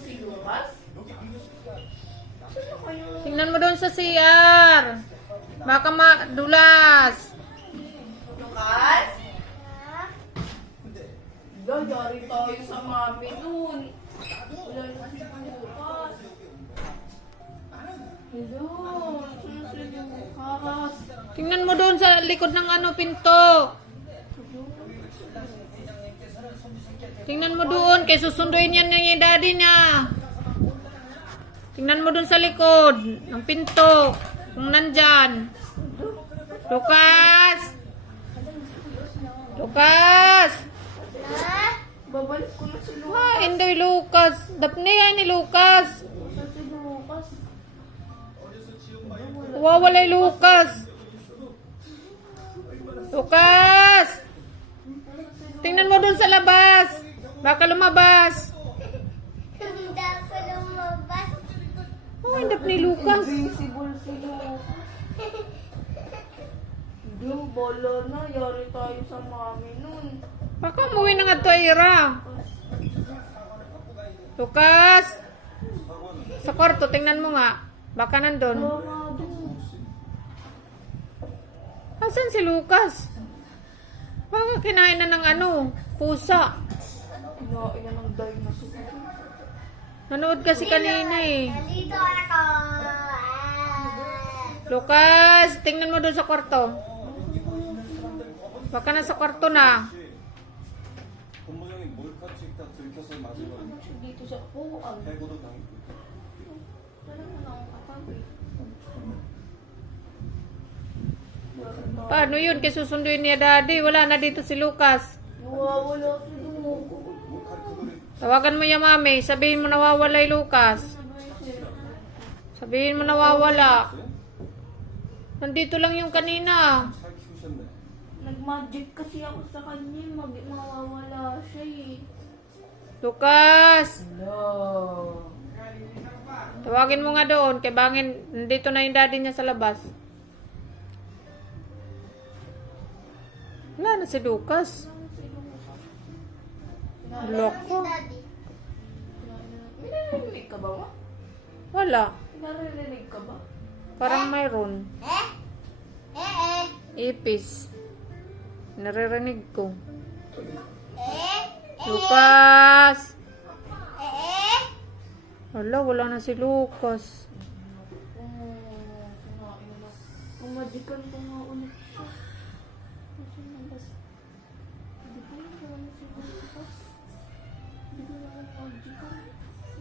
Si Lucas? Sino kayo? Tingnan mo doon sa CR. Baka madulas. Lucas? Yari tayo sa mami dun. Wala na si Lucas. Hello, sino si Lucas? Tingnan mo doon sa likod ng pinto. Tingnan mo doon, kay susunduin yan yung daddy niya. Tingnan mo doon sa likod ng pinto. Kung nandyan. Lucas! Lucas! Babalik ko na si Lucas. Ah, hindi Lucas. Daphne yan ni Lucas. Saan si Lucas? Wawalay Lucas. Lucas! Tingnan mo doon sa labas. Baka lumabas. Hindi ako lumabas. Oh, hindi ni Lucas. Invisible si Lucas. Hindi, bala na. Yari tayo sa mami nun. Baka umuwi na nga to, Ira. Lucas! Sa kwarto, tingnan mo nga. Baka nandun. Wala dun. Asan si Lucas? Baka kinain na ng pusa. Kinain na ng dinosaur. Nanood kasi kanina eh. Nandito ako. Lucas, tingnan mo doon sa kwarto. Baka nasa kwarto na. 본부장이 몰카찍 다 들켜서 마지막에 Siya dito sa upuan. 해고도 당했고 Talaga na akong katabi. Paano yun? Kaya susunduin niya daddy. Wala na dito si Lucas. Nawawala si Lucas. Tawagan mo yung mami. Sabihin mo nawawala yung Lucas. Sabihin mo nawawala. Nandito lang yung kanina. 잘 키우셨네. Nag-magic kasi ako sa kanya. Mawawala siya eh. Lucas! No. Tawagin mo nga doon. Kaya bangin, nandito na yung daddy niya sa labas. Wala na si Lucas. Loko. May narinig ka ba ma? Wala. Narinig ka ba? Parang mayroon. Eh. Ipis. Naririnig ko. Eh. Lucas! Eh. Wala na si Lucas. Magican ko nga ulit siya. Kasi nabas. Hindi ko na si Lucas. Hindi ko na magican.